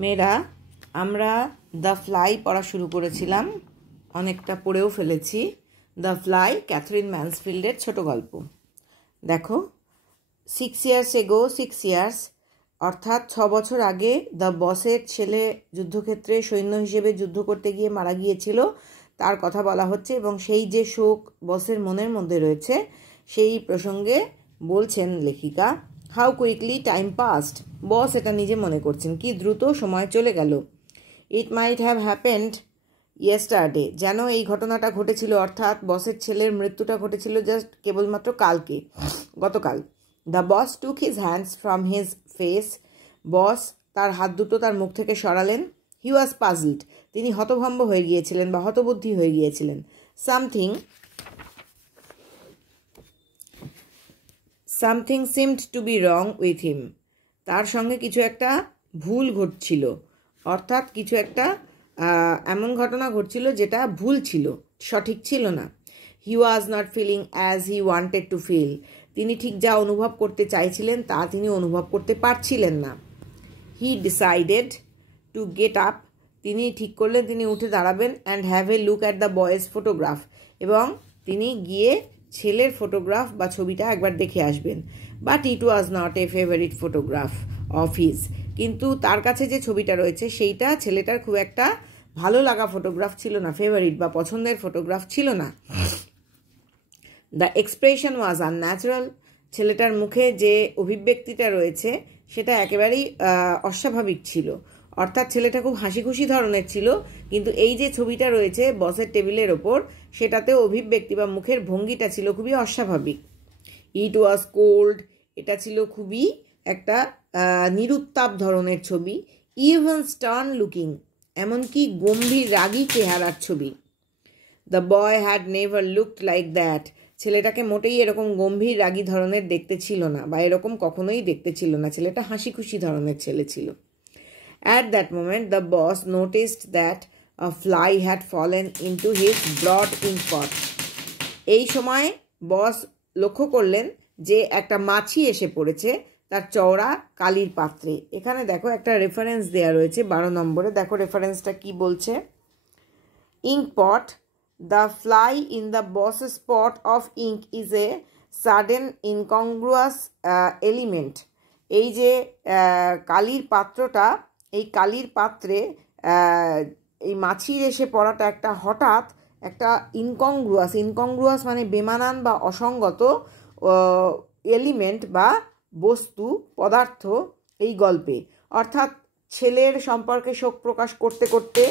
মেয়েরা আমরা the fly পড়া শুরু করেছিলাম, অনেকটা পড়েও ফেলেছি। দ্য ফ্লাই ক্যাথরিন ম্যানসফিল্ডের ছোট গল্প। দেখো, 6 years ago, 6 years অর্থাৎ 6 বছর আগে দ্য বসের ছেলে যুদ্ধক্ষেত্রে সৈন্য হিসেবে যুদ্ধ করতে গিয়ে মারা গিয়েছিল, তার কথা বলা হচ্ছে এবং সেই যে শোক বসের মনের মধ্যে রয়েছে সেই প্রসঙ্গে বলছেন লেখিকা। হাউ কুইকলি টাইম পাস্ট, বস এটা নিজে মনে করছেন, কি দ্রুত সময় চলে গেল। ইট মাইট হ্যাভ হ্যাপেন্ড ইয়েস্টারডে, যেন এই ঘটনাটা ঘটেছিল, অর্থাৎ বসের ছেলের মৃত্যুটা ঘটেছিল জাস্ট কেবলমাত্র গতকাল। The boss took his hands from his face, boss তার হাত দুটো তার মুখ থেকে সরালেন। হি ওয়াজ পাজলড, তিনি হতভম্ব হয়ে গিয়েছিলেন বা হতবুদ্ধি হয়ে গিয়েছিলেন। Something seemed two be wrong with him, তার সঙ্গে কিছু একটা ভুল ঘটছিল, অর্থাৎ কিছু একটা এমন ঘটনা ঘটছিল যেটা ভুল ছিল, সঠিক ছিল না। He was not feeling as he wanted to feel, তিনি ঠিক যা অনুভব করতে চাইছিলেন তা তিনি অনুভব করতে পারছিলেন না। He decided to get up, তিনি ঠিক করলেন তিনি উঠে দাঁড়াবেন। And have a look at the boys photograph, এবং তিনি গিয়ে ছেলের ফটোগ্রাফ বা ছবিটা একবার দেখে আসবেন। But it was not a favourite photograph of his, কিন্তু তার কাছে যে ছবিটা রয়েছে সেইটা ছেলেটার খুব একটা ভালো লাগা ফটোগ্রাফ ছিল না, ফেভারিট বা পছন্দের ফটোগ্রাফ ছিল না। দ্য এক্সপ্রেশন ওয়াজ আনন্যাচারাল, ছেলেটার মুখে যে অভিব্যক্তিটা রয়েছে সেটা একেবারেই অস্বাভাবিক ছিল, অর্থাৎ ছেলেটা খুব হাসি খুশি ধরনের ছিল, কিন্তু এই যে ছবিটা রয়েছে বসের টেবিলের ওপর সেটাতে অভিব্যক্তি বা মুখের ভঙ্গিটা ছিল খুবই অস্বাভাবিক। ইট ওয়াজ কোল্ড, এটা ছিল খুবই একটা নিরুত্তাপ ধরনের ছবি। ইভেন স্টার্ন লুকিং, এমনকি গম্ভীর রাগী চেহারার ছবি। The boy had never looked like that, ছেলেটাকে মোটেই এরকম গম্ভীর রাগী ধরনের দেখতে ছিল না, বা এরকম কখনোই দেখতে ছিল না, ছেলেটা হাসি খুশি ধরনের ছেলে ছিল। At that moment, the boss noticed that a fly had fallen into his broad ink pot. এই সময় বস লক্ষ্য করলেন যে একটা মাছি এসে পড়েছে তার চওড়া কালির পাত্রে। এখানে দেখো একটা রেফারেন্স দেয়া রয়েছে 12 নম্বরে, দেখো রেফারেন্সটা কি বলছে। Ink pot, the fly in the boss's pot of ink is a sudden incongruous element. এই যে কালির পাত্রটা, এই কালির পাত্রে এই মাছির এসে পড়াটা একটা হঠাৎ একটা ইনকংগ্রুয়াস মানে বেমানান বা অসঙ্গত এলিমেন্ট বা বস্তু পদার্থ এই গল্পে, অর্থাৎ ছেলের সম্পর্কে শোক প্রকাশ করতে করতে